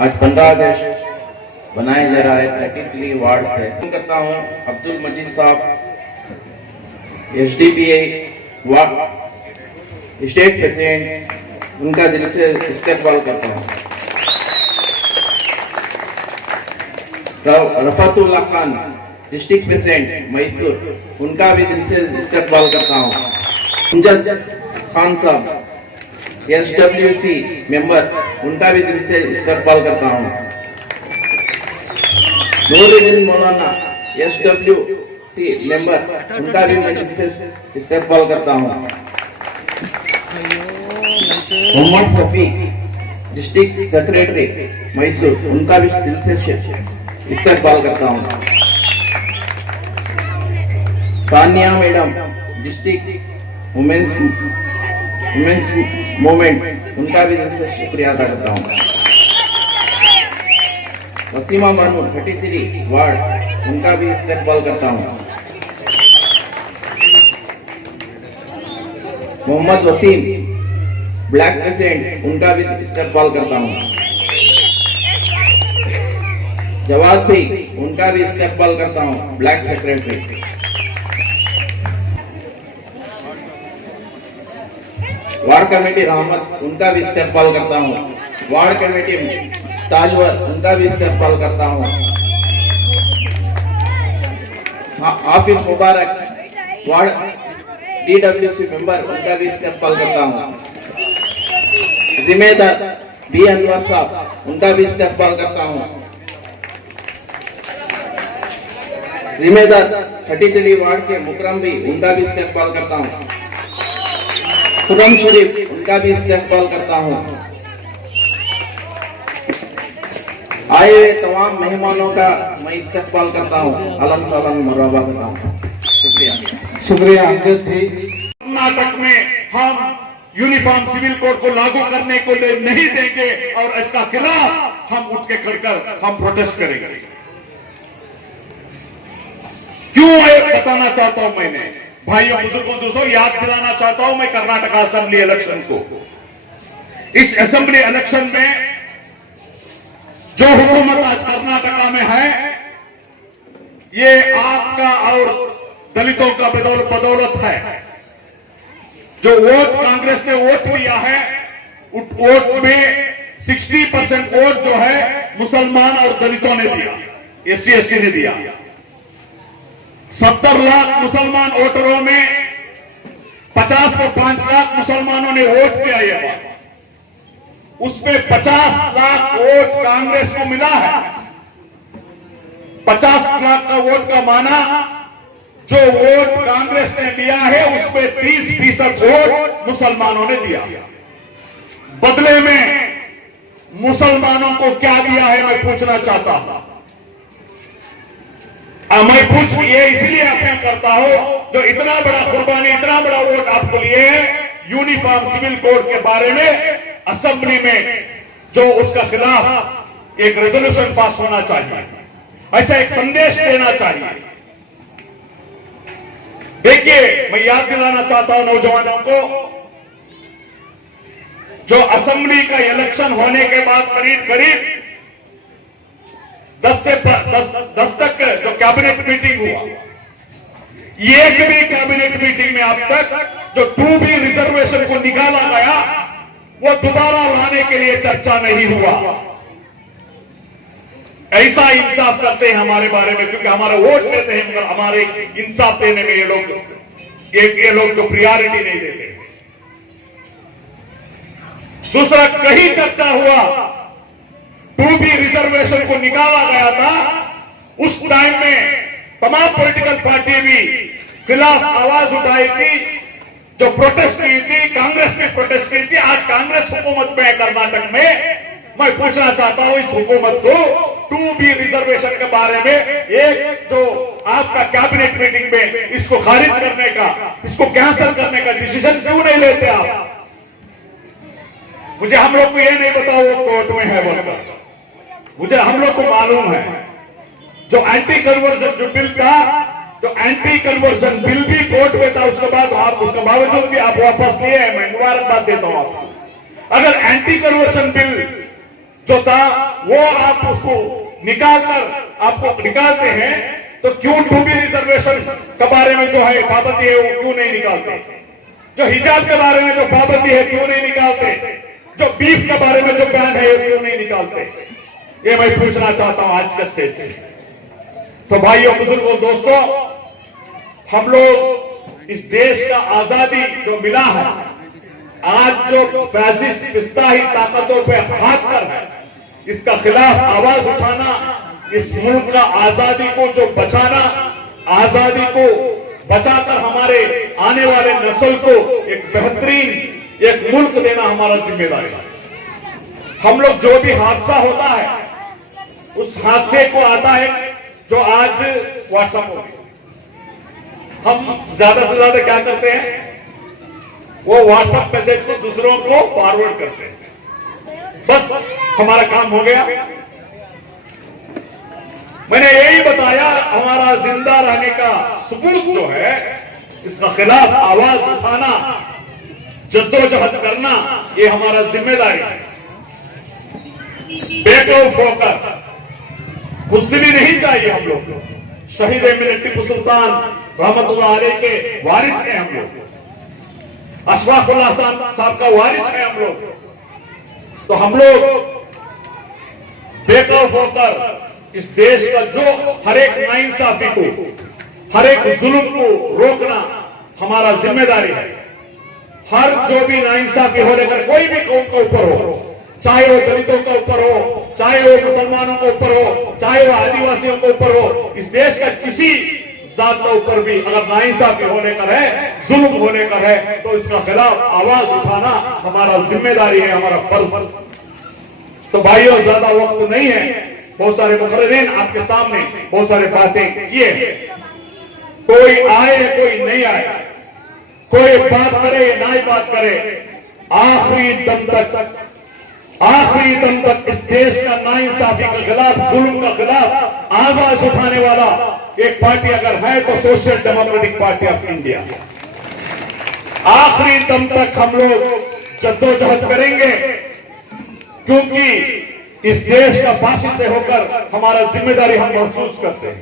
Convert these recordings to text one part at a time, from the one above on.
आज 15 अगस्त बनाया जा रहा है 33 वार्ड से। करता हूँ अब्दुल मजीद साहब SDPI स्टेट प्रेसिडेंट, उनका दिल से इस्तेकबाल करता हूँ। रफातुल्ला खान डिस्ट्रिक्ट प्रेसिडेंट मैसूर, उनका भी दिल से इस्तेकबाल करता हूँ। अमजद खान साहब SWC मेंबर, उनका भी दिल से इस्तेकबाल करता हूँ। नूरुद्दीन मौलाना SWC मेंबर, उनका भी मैं दिल से इस्तेकबाल करता हूँ। मोहम्मद शफी डिस्ट्रिक्ट सेक्रेटरी मैसूर, उनका भी दिल से इस्तेकबाल करता हूँ। Sania madam district women's movement, उनका भी दिल से शुक्रिया अदा करता हूँ। वसीमा मरमू 33 वार्ड, उनका भी इस्तेकबाल करता हूँ। मोहम्मद वसीम ब्लैक प्रेसिडेंट, उनका भी इस्तेकबाल करता हूँ। जवाद भाई, उनका भी इस्तेकबाल करता हूँ, ब्लैक सेक्रेटरी। वार्ड कमेटी रहमत, उनका भी इस्तेकबाल करता हूँ। वार्ड कमेटी ताजवर, उनका भी इस्तेकबाल करता हूँ। हाफिज मुबारक वार्ड DWC मेंबर, उनका भी इस्तेकबाल करता हूँ। जिम्मेदार B अनवर साहब, उनका भी इस्तेकबाल करता हूँ। जिम्मेदार 33 वार्ड के मुकरम भी, उनका भी इस्तेकबाल करता हूँ। खुरम शरीफ, उनका भी इस्तेकबाल करता हूँ। आए हुए तमाम मेहमानों का मैं इस्तेकबाल करता हूँ, अलम सलाम मरहबा करता हूँ। शुक्रिया। शुक्रिया अमजद जी। कर्नाटक में हम यूनिफॉर्म सिविल कोड को लागू करने को नहीं देंगे और इसका खिलाफ हम उठ के खड़कर हम प्रोटेस्ट करेंगे। क्यों ये बताना चाहता हूं मैंने, भाइयों बुजुर्गों दोस्तों, याद दिलाना चाहता हूं मैं कर्नाटक असेंबली इलेक्शन को। इस असेंबली इलेक्शन में जो हुकूमत आज कर्नाटका में है, ये आपका और दलितों का बदौलत है। जो वोट कांग्रेस ने वोट किया है, उस वोट में 60% वोट जो है मुसलमान और दलितों ने दिया, SC/ST ने दिया। 70 लाख मुसलमान वोटरों में 50 को 5 लाख मुसलमानों ने वोट किया। ये बात, उसमें 50 लाख वोट कांग्रेस को मिला है। 50 लाख का वोट का माना, जो वोट कांग्रेस ने दिया है उसमें 30% वोट मुसलमानों ने दिया। बदले में मुसलमानों को क्या दिया है मैं पूछना चाहता हूं। मैं ये इसलिए अपील करता हूं, जो इतना बड़ा कुर्बानी, इतना बड़ा वोट आपको लिए है, यूनिफॉर्म सिविल कोड के बारे में असेंबली में जो उसका खिलाफ एक रेजोल्यूशन पास होना चाहिए, ऐसा एक संदेश देना चाहिए। देखिए, मैं याद दिलाना चाहता हूं नौजवानों को, जो असेंबली का इलेक्शन होने के बाद करीब 10 तक जो कैबिनेट मीटिंग हुआ, एक भी कैबिनेट मीटिंग में अब तक जो 2B रिजर्वेशन को निकाला गया, वो दोबारा लाने के लिए चर्चा नहीं हुआ। ऐसा इंसाफ करते हैं हमारे बारे में, क्योंकि हमारा वोट लेते हैं मगर हमारे इंसाफ देने में ये लोग जो प्रियोरिटी नहीं देते। दूसरा, कहीं चर्चा हुआ 2B रिजर्वेशन को निकाला गया था, उस टाइम में तमाम पॉलिटिकल पार्टी भी खिलाफ आवाज उठाई थी, जो प्रोटेस्ट की थी, कांग्रेस ने प्रोटेस्ट की थी। आज कांग्रेस हुकूमत में है कर्नाटक में, मैं पूछना चाहता हूं इस हुकूमत को 2B रिजर्वेशन के बारे में एक जो आपका कैबिनेट मीटिंग में इसको खारिज करने का, इसको कैंसिल करने का डिसीजन क्यों नहीं लेते आप? मुझे हम लोग को ये नहीं बताओ वो कोर्ट में है बोलकर, मुझे हम लोग को मालूम है जो एंटी कन्वर्जन जो बिल था, जो एंटी कन्वर्जन बिल भी कोर्ट में था, उसके बाद आप उसके बावजूद भी आप वापस लिए हैं। मैं मुबारकबाद देता हूं आपको। अगर एंटी कन्वर्जन बिल जो था वो आप उसको निकालते हैं, तो क्यों 2B रिजर्वेशन के बारे में जो है पाबंदी है वो क्यों नहीं निकालते? जो हिजाब के बारे में जो पाबंदी है क्यों नहीं निकालते? जो बीफ के बारे में जो बैन है क्यों नहीं निकालते? ये मैं पूछना चाहता हूं आज के स्टेज से। तो भाइयों, बुजुर्गों, दोस्तों, हम लोग इस देश का आजादी जो मिला है, आज जो फैसिस्ट फिस्ताही ताकतों पे हाथ कर है, इसका खिलाफ आवाज उठाना, इस मुल्क का आजादी को जो बचाना, आजादी को बचाकर हमारे आने वाले नस्ल को एक बेहतरीन एक मुल्क देना हमारा जिम्मेदारी है। हम लोग जो भी हादसा होता है, उस हादसे को आता है जो आज व्हाट्सएप हो गया, हम ज्यादा से ज्यादा क्या करते हैं, वो व्हाट्सएप मैसेज को दूसरों को फॉरवर्ड करते हैं, बस हमारा काम हो गया। मैंने यही बताया, हमारा जिंदा रहने का सबूत जो है, इसका खिलाफ आवाज उठाना, जद्दोजहद करना, ये हमारा जिम्मेदारी है। बेखौफ होकर कुछ भी नहीं चाहिए हम लोग। शहीद मिल्लत टीपू सुल्तान रहमतुल्लाह अलैह के वारिस हैं हम लोग, अशफाकुल्लाह साहब का वारिस है हम लोग। तो हम लोग बेखौफ होकर इस देश का जो हर एक नाइंसाफी को, हर एक जुल्म को रोकना हमारा जिम्मेदारी है। हर जो भी नाइंसाफी हो लेकर कोई भी कौम के ऊपर हो, चाहे वो दलितों के ऊपर हो, चाहे वो मुसलमानों के ऊपर हो, चाहे वो आदिवासियों के ऊपर हो, इस देश का किसी जात के ऊपर भी अगर नाइंसाफी होने का है, जुल्म होने का है, तो इसका खिलाफ आवाज उठाना हमारा जिम्मेदारी है, हमारा फर्ज। तो भाइयों, ज्यादा वक्त नहीं है, बहुत सारे मुखर्रिरीन आपके सामने बहुत सारे बातें किए, कोई आए कोई नहीं आए, कोई बात करे या नहीं बात करे, आखिरी दम तक इस देश का नाइंसाफी के खिलाफ, जुल्म के खिलाफ आवाज उठाने वाला एक पार्टी अगर है तो social democratic party of India. आखिरी दम तक हम लोग जद्दोजहद करेंगे, क्योंकि इस देश का बाशिंदे होकर हमारा जिम्मेदारी हम महसूस करते हैं।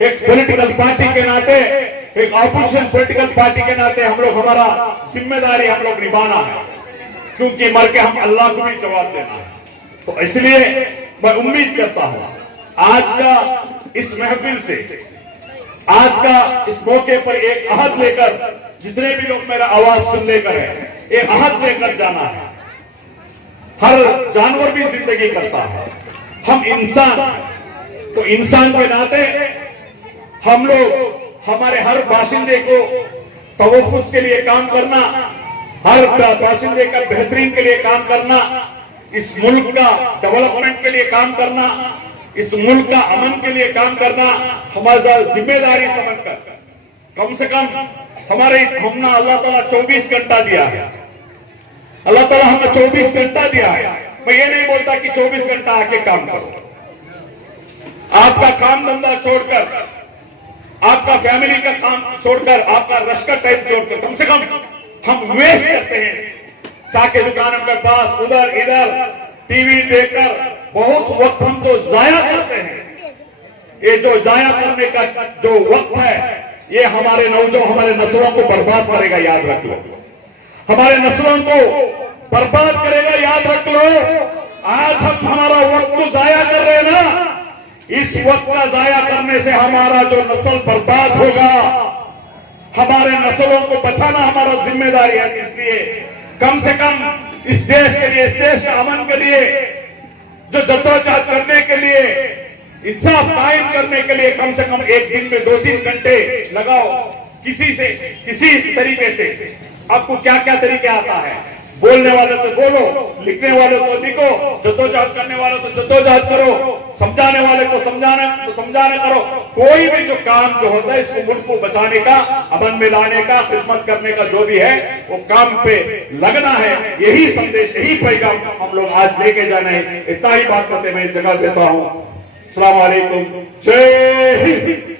एक पॉलिटिकल पार्टी के नाते, एक ऑपोजिशन पॉलिटिकल पार्टी के नाते हम लोग, हमारा जिम्मेदारी हम लोग निभाना है, क्योंकि मर के हम अल्लाह को भी जवाब देना है। तो इसलिए मैं उम्मीद करता हूं आज का इस महफिल से, आज का इस मौके पर एक अहद लेकर, जितने भी लोग मेरा आवाज सुन लेकर है, एक अहद लेकर जाना है। हर जानवर भी जिंदगी करता है, हम इंसान, तो इंसान के नाते हम लोग हमारे हर बाशिंदे को तवफ़्फ़ुज़ के लिए काम करना, हर बाशिंदे का बेहतरीन के लिए काम करना, इस मुल्क का डेवलपमेंट के लिए काम करना, इस मुल्क का अमन के लिए काम करना हमारा जिम्मेदारी समझकर, कम से कम हमने अल्लाह ताला 24 घंटा दिया है, अल्लाह ताला हमें 24 घंटा दिया है। मैं ये नहीं बोलता कि 24 घंटा आके काम करो, आपका काम धंधा छोड़कर, आपका फैमिली का काम छोड़कर, आपका रश का टाइम छोड़कर, कम से कम हम वेस्ट करते हैं चाके दुकानों के पास, उधर इधर टीवी देखकर बहुत वक्त हम जो जाया करते हैं। ये जो जाया करने का जो वक्त है, ये हमारे नौजवान, हमारे नस्लों को बर्बाद करेगा, याद रख लो। हमारे नस्लों को बर्बाद करेगा, याद रख लो। आज हम हमारा वक्त को जाया कर रहे हैं ना, इस वक्त का जाया करने से हमारा जो नस्ल बर्बाद होगा, हमारे नस्लों को बचाना हमारा जिम्मेदारी है। इसलिए कम से कम इस देश के लिए, इस देश के अमन के लिए, जो जद्दोजहद करने के लिए, इंसाफ कायम करने के लिए कम से कम एक दिन में 2-3 घंटे लगाओ। किसी तरीके से आपको क्या क्या तरीके आता है, बोलने वाले तो बोलो, लिखने वाले तो लिखो, जद्दोजहद करने वाले तो जद्दोजहद करो, समझाने वाले को समझाने करो। कोई भी जो काम जो होता है, इसको मुल्क को बचाने का, अमन में लाने का, खिदमत करने का जो भी है, वो काम पे लगना है। यही संदेश, यही पैगाम हम लोग आज लेके जाना है। इतना ही बात करते मैं जगह देता हूं। अस्सलाम वालेकुम, जय हिंद।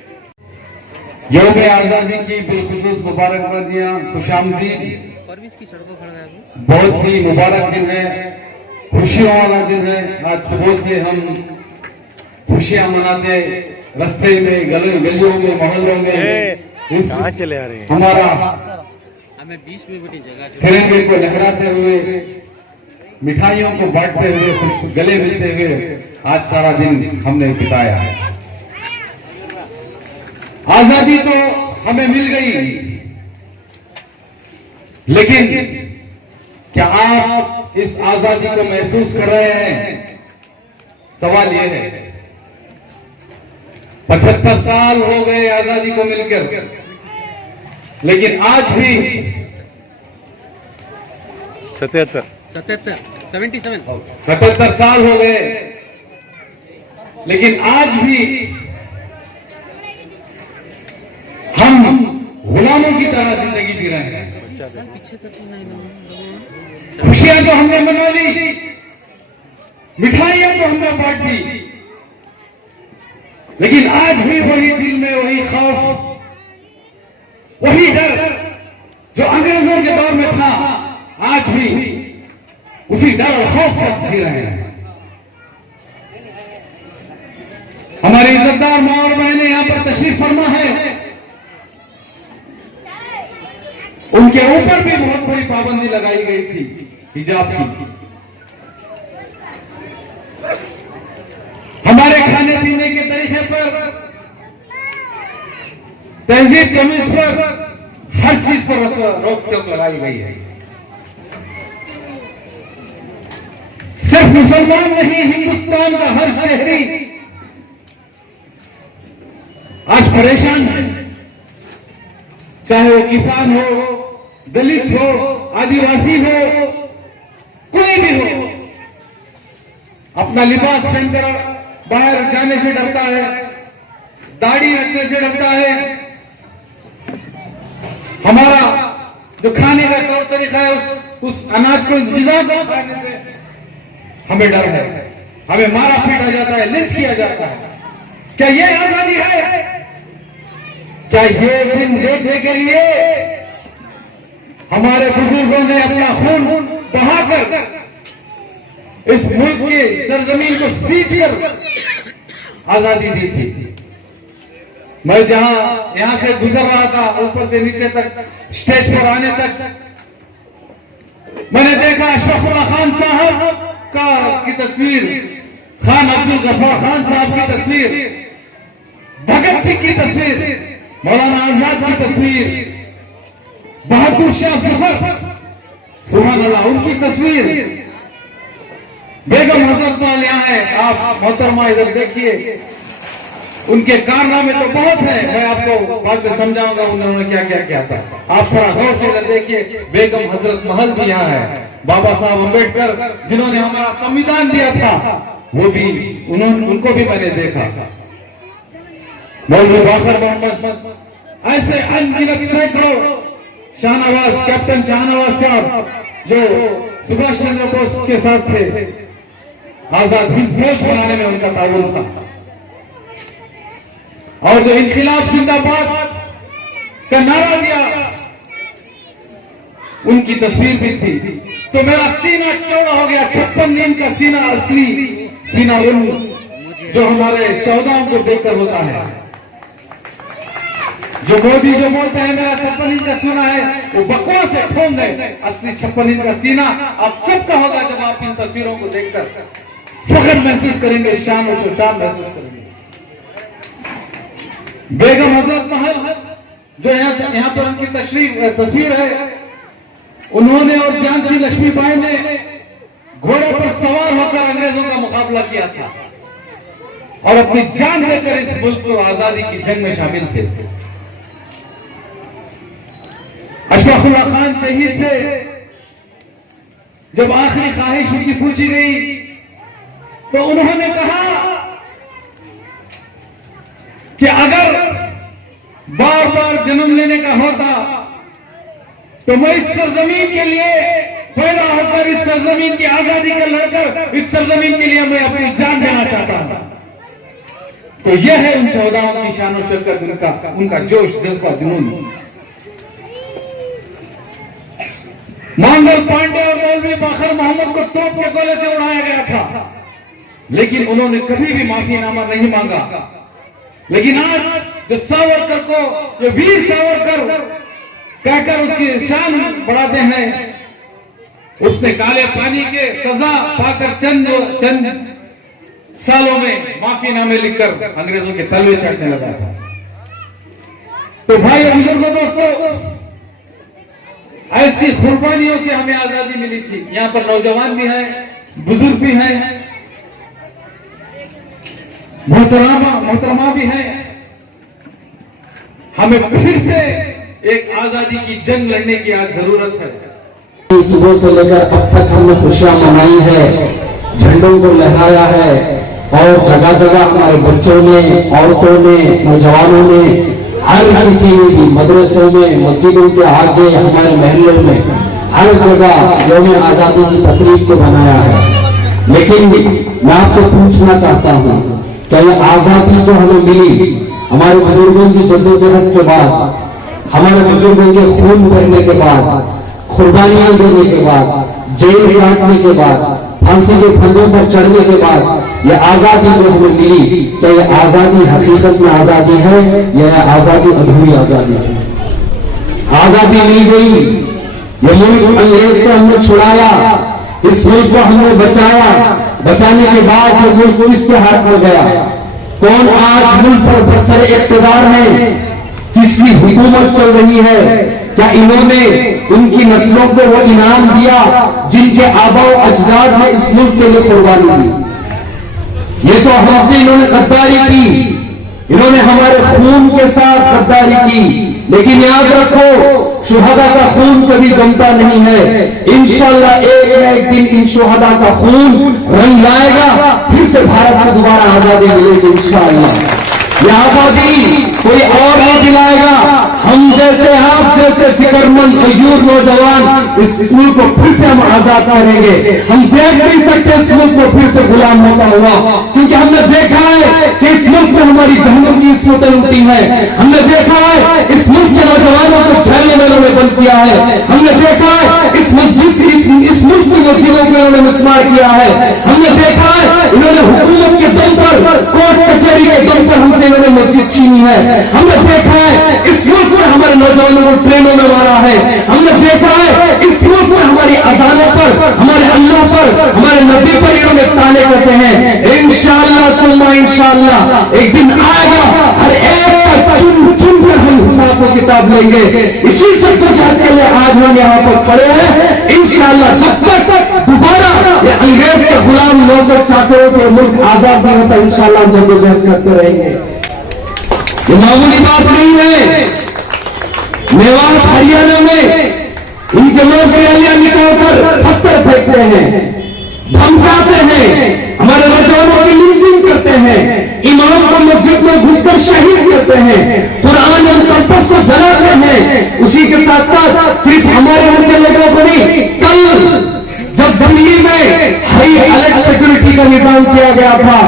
यौम आजादी की बेखुसूस मुबारकबादियां, खुशामदीद। बहुत ही मुबारक दिन है। खुशियों वाला दिन है। आज सुबह से हम खुशियां मनाते, रास्ते में, गलियों में, मोहल्लों में कहाँ चले आ रहे हैं? हमारा हमें 20 में बड़ी जगह तिरंगे को लहराते हुए, मिठाइयों को बांटते हुए, खुश गले मिलते हुए आज सारा दिन हमने बिताया है। आजादी तो हमें मिल गई, लेकिन क्या आप इस आजादी को महसूस कर रहे हैं? सवाल यह है। 75 साल हो गए आजादी को मिलकर, लेकिन आज भी 77 77 साल हो गए, लेकिन आज भी हम गुलामों की तरह जिंदगी जी रहे हैं। खुशियां तो हमने मना ली, मिठाइयां तो हमने बांट दी, लेकिन आज भी वही दिल में वही खौफ, वही डर जो अंग्रेजों के दौर में था, आज भी उसी डर और खौफ से जी रहे हैं। हमारी इज्जतदार मां और बहनें यहां पर तशरीफ फरमा है, उनके ऊपर भी बहुत बड़ी पाबंदी लगाई गई थी हिजाब की। हमारे खाने पीने के तरीके पर, तहजीब तमीज पर, हर चीज पर रोक टोक लगाई गई है। सिर्फ मुसलमान नहीं, हिंदुस्तान का हर शहरी आज परेशान है, चाहे वो किसान हो, दलित हो, आदिवासी हो, कोई भी हो, अपना लिबास पहनकर बाहर जाने से डरता है, दाढ़ी रखने से डरता है। हमारा जो खाने का तौर तरीका है, उस अनाज को, उस ग़िज़ा को खाने से हमें डर है, हमें मारा पीटा जाता है, लिंच किया जाता है। क्या ये आजादी है? क्या ये दिन देखने के लिए हमारे बुजुर्गों ने अपना खून बहाकर इस मुल्क की सरजमीन को सींचकर आजादी दी थी? मैं यहां से गुजर रहा था, ऊपर से नीचे तक, स्टेज पर आने तक, मैंने देखा अशरफुल्लाह खान साहब की तस्वीर, खान अब्दुल गफ्फार खान साहब की तस्वीर, भगत सिंह की तस्वीर, मौलाना आजाद की तस्वीर, बहादुर शाह जफर, सुभान अल्लाह, उनकी तस्वीर, बेगम हजरत महल यहाँ है। आप मोहतरमा इधर देखिए, उनके कारनामे तो बहुत है, मैं आपको बाद में समझाऊंगा उन्होंने क्या क्या किया था। आप थोड़ा गौर से इधर देखिए, बेगम हजरत महल भी यहाँ है। बाबा साहब अम्बेडकर जिन्होंने हमारा संविधान दिया था, वो भी उनको भी मैंने देखा। मौलवी बाकर मोहम्मद, ऐसे अनगिनत सैकड़ों, शाहनवाज, कैप्टन शाहनवाज साहब जो सुभाष चंद्र बोस के साथ थे, आजाद हिंद फौज बनाने में उनका ताउन था, और जो इनकलाब जिंदाबाद का नारा दिया, उनकी तस्वीर भी थी। तो मेरा सीना चौड़ा हो गया, 56 नींद का सीना, असली सीना उन जो हमारे शौदाओं को देखकर होता है। जो मोदी जो बोलते हैं मेरा 56 इंच का सीना है, वो बकवास है, ठोंग है। असली 56 इंच का सीना आप सबका होगा जब आप इन तस्वीरों को देखकर फख्र महसूस करेंगे, शान और शान महसूस करेंगे। बेगम हजरत महल जो यहाँ पर उनकी तस्वीर है, उन्होंने और झांसी लक्ष्मीबाई ने घोड़े पर सवार होकर अंग्रेजों का मुकाबला किया था और अपनी जान देकर इस मुल्क को आजादी की जंग में शामिल थे। अशफाकुल्लाह खान शहीद से जब आखिरी ख्वाहिश उनकी पूछी गई, तो उन्होंने कहा कि अगर बार बार जन्म लेने का होता तो मैं इस सरजमीन के लिए पैदा होकर, इस सरजमीन की आजादी का लड़कर, इस सरजमीन के लिए मैं अपनी जान देना चाहता हूं। तो यह है उन शौहदाओं की शान और शौकत, उनका जोश, जज्बा, जुनून। मंगल पांडे और मौलवी बाखर मोहम्मद को तोप के गोले से उड़ाया गया था, लेकिन उन्होंने कभी भी माफीनामा नहीं मांगा। लेकिन आज जो सावरकर को, जो वीर सावरकर कहकर उसकी शान बढ़ाते हैं, उसने काले पानी के सजा पाकर चंद सालों में माफीनामे लिखकर अंग्रेजों के तलवे चाटने लगा था। तो भाई बुजुर्गों, दोस्तों, ऐसी कुर्बानियों से हमें आजादी मिली थी। यहां पर नौजवान भी हैं, बुजुर्ग भी हैं, मोहतरमा भी हैं। हमें फिर से एक आजादी की जंग लड़ने की आज जरूरत है। सुबह से लेकर अब तक हमने खुशियां मनाई है, झंडों को लहराया है, और जगह जगह हमारे बच्चों ने, औरतों ने, नौजवानों ने, हर किसी ने भी मदरसों में, मस्जिदों के आगे, हमारे महलों में, हर जगह यौम आजादी की तकरीब को बनाया है। लेकिन मैं आपसे पूछना चाहता हूं, क्या ये आजादी जो हमें मिली हमारे बुजुर्गों की जद्दोजहद के बाद, हमारे बुजुर्गों के खून बहने के बाद, कुर्बानियां देने के बाद, जेल काटने के बाद, फांसी के फंदों पर चढ़ने के बाद, यह आजादी जो हमें मिली, क्या यह आजादी हकीकत में आजादी है या यह आजादी अधूरी आजादी है? आजादी मिल गई, यह मुल्क अंग्रेज से हमने छुड़ाया, इस मुल्क को हमने बचाया, बचाने के बाद यह मुल्क किसके हाथ में गया? कौन आज मुल्क पर बरसर इख्तिदार है? किसकी हुकूमत चल रही है? क्या इन्होंने उनकी नस्लों को वो इनाम दिया जिनके आबाओ अजदाद ने इस मुल्क के लिए कुर्बानी दी? ये तो हमसे इन्होंने गद्दारी की, इन्होंने हमारे खून के साथ गद्दारी की। लेकिन याद रखो, शुहदा का खून कभी जमता नहीं है। इंशाअल्लाह एक न एक दिन इन शुहदा का खून रंग लाएगा, फिर से भारत को दोबारा आजादी मिलेगी इंशाअल्लाह। यह आजादी कोई और नहीं दिलाएगा, हम जैसे, आप जैसे फिक्रमंद मजदूर नौजवान इस मुल्क को फिर से हम आजाद करेंगे। हम देख नहीं सकते इस मुल्क को फिर से गुलाम होता हुआ, क्योंकि हमने देखा है कि इस मुल्क में हमारी बहनों की इस्मतें लूटी है। हमने देखा है इस मुल्क के नौजवानों को झरने मेलों में बंद किया है। हमने देखा है इस मुल्क की मस्जिदों को इन्होंने मिसमार किया है। हमने देखा है इन्होंने हुकूमत के दम पर, कोर्ट कचहरी के दम पर हमसे इन्होंने मस्जिद छीनी है। हमने देखा है इस मुल्क में हमारे नौजवानों को ट्रेनों में मारा है। हमने देखा है इस मुल्क में हमारी अजानों पर, हमारे अल्लाह पर, हमारे नबी पर इन्होंने ताने कसे हैं। इंशाअल्लाह सुम्मा इंशाअल्लाह एक दिन आएगा, हर एक का चुन कर हम हिसाब को किताब लेंगे। इसी जद्दोजहद के लिए आज हम यहाँ पर खड़े हैं। इंशाअल्लाह जब तक दोबारा ये अंग्रेज के गुलाम नौकर चाकरों से मुल्क आजाद नहीं होता, इंशाअल्लाह हम जद्दोजहद करते रहेंगे। ये मामूली बात नहीं है। मेवात हरियाणा में इनके लोग रैलियां निकालकर पत्थर फेंकते हैं, धमकाते हैं, हमारे नौजवानों की लिंचिंग करते हैं, इमाम को मस्जिद में घुसकर शहीद करते हैं, कुरान और मुक़द्दस को जलाते हैं। उसी के साथ साथ सिर्फ हमारे उनके लोगों को नहीं, कल जब दिल्ली में हाई अलर्ट सिक्योरिटी का निजाम किया गया था,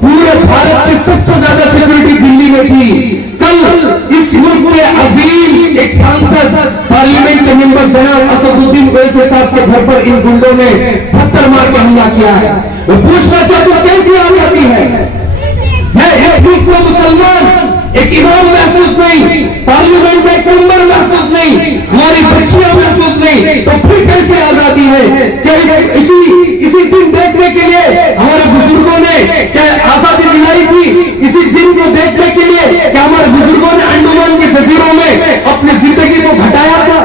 पूरे भारत में सबसे ज्यादा सिक्योरिटी दिल्ली में थी। कल इस मुल्क के अजीम एक सांसद, पार्लियामेंट के मेंबर जनाब असदुद्दीन ओवैसी साहब के घर पर इन गुंडों ने पत्थर मार के हमला किया है। वो पूछना चाहते हो कैसी आजादी है? एक मुल्क में मुसलमान, एक इमाम महफूज नहीं, पार्लियामेंट में एक मेंबर महफूज नहीं, हमारी बच्चियां महफूज नहीं, तो फिर कैसे आजादी है? क्या इसी दिन देखने के लिए हमारे बुजुर्गों ने क्या आजादी दिलाई थी? इसी दिन को देखने के लिए क्या हमारे बुजुर्गों ने अंडमान के जजीरों में अपनी जिंदगी को घटाया था?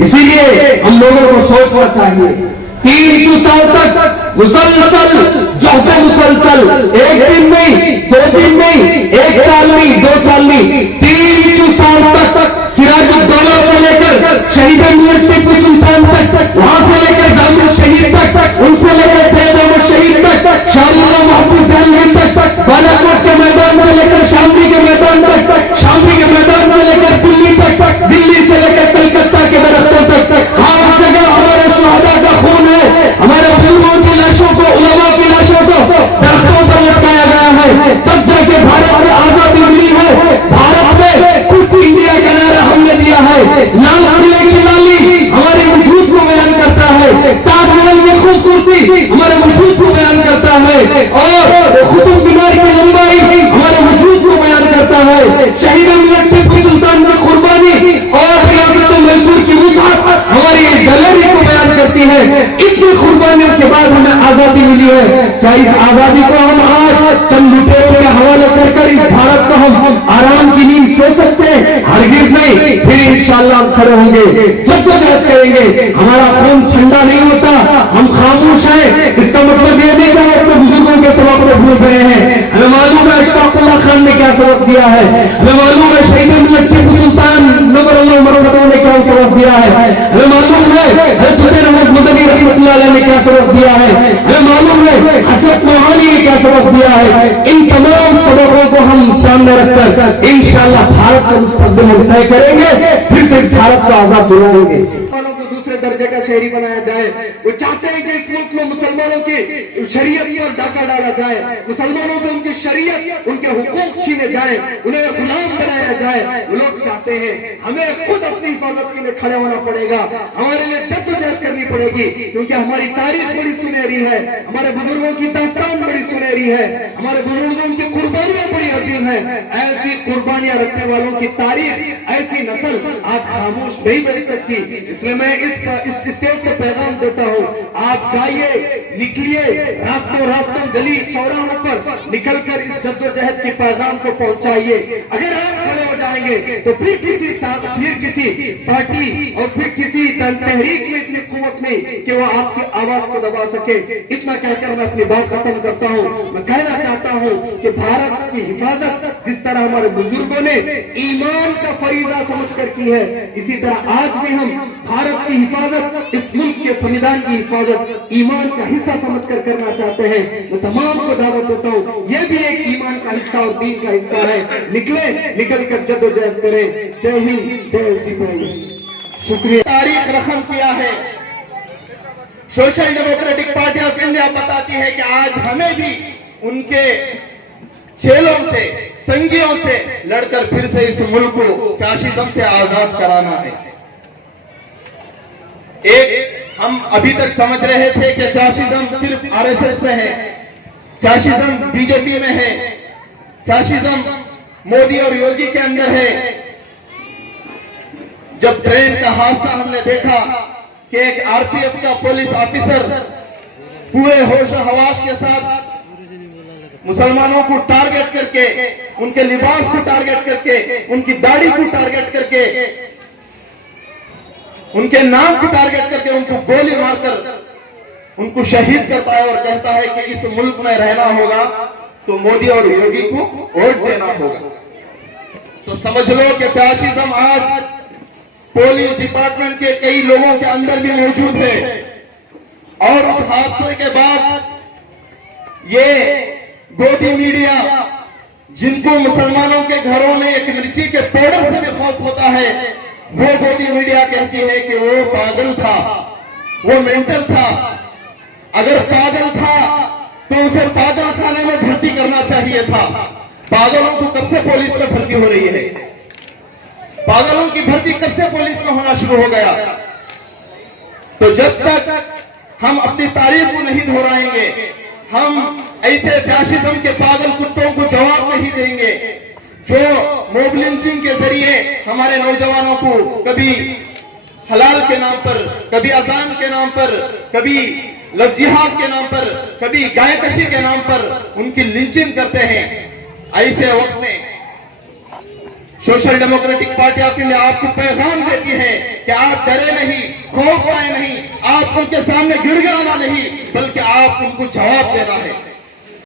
इसीलिए हम लोगों को सोचना चाहिए। 300 साल तक मुसलसल जौहद मुसलसल, एक दिन नहीं, 2 दिन नहीं, 1 साल नहीं, 2 साल नहीं, 300 साल तक सिराजुद्दौला से लेकर शहीद मियां टीपू सुल्तान तक, वहां से लेकर जामिल शहीद तक, उनसे लेकर सैयद अहमद शहीद तक, शाहरुल्लाह महफूज दहलवी तक, बालाकोट के मैदान से लेकर शामली के मैदान तक, शामली के मैदान से लेकर दिल्ली तक, दिल्ली से लेकर कलकत्ता के दरख्तों तक, हर जगह हमारे शुहदा का खून है। हमारे बुजुर्गों की लाशों को, उलमा की लाशों को दरख्तों पर लटकाया गया है, तब जाके भारत में आजादी मिली है। भारत में क्विट इंडिया का नारा हमने दिया है, लाल किले की लाली हमारी इतनी कुर्बानियों के बाद हमें आजादी मिली है। क्या इस आजादी को हम आज चंद लुटेरों के हवाले कर इस भारत को हम आराम की नींद सो सकते हैं? हरगिज नहीं। फिर इंशाअल्लाह हम खड़े होंगे, जद्दोजहद करेंगे। हमारा खून ठंडा नहीं होता, हम खामोश हैं। इसका मतलब ये नहीं कि हम अपने बुजुर्गों के सबक को भूल रहे हैं। हमें मालूम है अशफाकुल्लाह खान ने क्या सबक दिया है, हमें मालूम है शहीद मिल्लत टीपू सुल्तान नवरल्लाहु मरहमतुहु ने क्या सबक दिया है, हमें मालूम है हज़रत हुसैन अहमद मदनी रहमतुल्लाह अलैह ने क्या सबक दिया है, हमें मालूम है हज़रत मोहानी ने क्या सबक दिया है। इन तमाम सबकों को हम सामने रखकर इंशाअल्लाह भारत का मुस्तकबिल हम तय करेंगे, फिर से इस भारत को आजाद दिलाएंगे। दूसरे दर्जे का शहरी बनाया जाए। वो चाहते हैं कि इस मुल्क में मुसलमानों की शरीयत पर डाका डाला जाए, मुसलमानों से उनकी शरीयत, उनके हुकूक छीने जाए, उन्हें गुलाम बनाया जाए। वो लोग चाहते हैं हमें खुद अपनी हिफाजत के लिए खड़े होना पड़ेगा, हमारे लिए जद्दोजहद करनी पड़ेगी, क्योंकि हमारी तारीख बड़ी सुनहरी है, हमारे बुजुर्गों की दास्तान बड़ी सुनहरी है, हमारे बुजुर्गों की कुर्बानियां बड़ी अजीम है। ऐसी कुर्बानियां रखने वालों की तारीख, ऐसी नस्ल आज खामोश नहीं बैठ सकती। इसलिए मैं इस स्टेज से पैगाम देता हूं, आप जाइए, निकलिए, रास्तों गली चौराहों पर निकलकर इस जद्दोजहद के पैगाम को पहुंचाइए। अगर आप खड़े हो जाएंगे तो फिर किसी पार्टी और फिर किसी तहरीक में इतनी कुव्वत नहीं कि वो आपकी आवाज को दबा सके। इतना कहकर मैं अपनी बात खत्म करता हूं। मैं कहना चाहता हूं कि भारत की हिफाजत जिस तरह हमारे बुजुर्गों ने ईमान का फरीदा समझकर की है, इसी तरह आज भी हम भारत की हिफाजत, इस मुल्क के संविधान की हिफाजत ईमान का हिस्सा समझकर करना चाहते हैं। मैं तमाम को दावत देता हूं, यह भी एक ईमान का हिस्सा और दीन का हिस्सा है। निकलकर जद्दोजहद करें। जय हिंद, जय श्री राम। शुक्रिया। तारीख रकम किया है। Social democratic party of India बताती है कि आज हमें भी उनके जेलों से, संगियों से लड़कर फिर से इस मुल्क को फैशिज्म से आजाद कराना है। एक हम अभी तक समझ रहे थे कि फैशिज्म सिर्फ आरएसएस में है, फैशिज्म बीजेपी में है, फैशिज्म मोदी और योगी के अंदर है। जब ट्रेन का हादसा हमने देखा कि एक आरपीएफ का पुलिस ऑफिसर पूरे होश हवास के साथ मुसलमानों को टारगेट करके, उनके लिबास को टारगेट करके, उनकी दाढ़ी को टारगेट करके, उनके नाम को टारगेट करके उनको गोली मारकर उनको शहीद करता है और कहता है कि इस मुल्क में रहना होगा तो मोदी और योगी को वोट देना होगा। तो समझ लो कि फैशिज्म आज पुलिस डिपार्टमेंट के कई लोगों के अंदर भी मौजूद है। और उस हादसे के बाद ये गोदी मीडिया, जिनको मुसलमानों के घरों में एक मिर्ची के पाउडर से भी खौफ होता है, वो गोदी मीडिया कहती है कि वो पागल था, वो मेंटल था। अगर पागल था तो उसे पागल खाने में भर्ती करना चाहिए था। पागलों को कब से पुलिस में भर्ती हो रही है? पागलों की भर्ती कब से पुलिस में होना शुरू हो गया? तो जब तक हम अपनी तारीफ को नहीं दोहराएंगे, हम ऐसे फैशिज्म के पागल कुत्तों को जवाब नहीं देंगे जो मॉब लिंचिंग के जरिए हमारे नौजवानों को कभी हलाल के नाम पर, कभी अजान के नाम पर, कभी लव जिहाद के नाम पर, कभी गायकशी के नाम पर उनकी लिंचिंग करते हैं। ऐसे वक्त में social democratic party of India आपको पैगाम देती है कि आप डरे नहीं, खौफ पाए नहीं, आप उनके सामने गिड़गिड़ाना नहीं, बल्कि आप उनको जवाब देना है।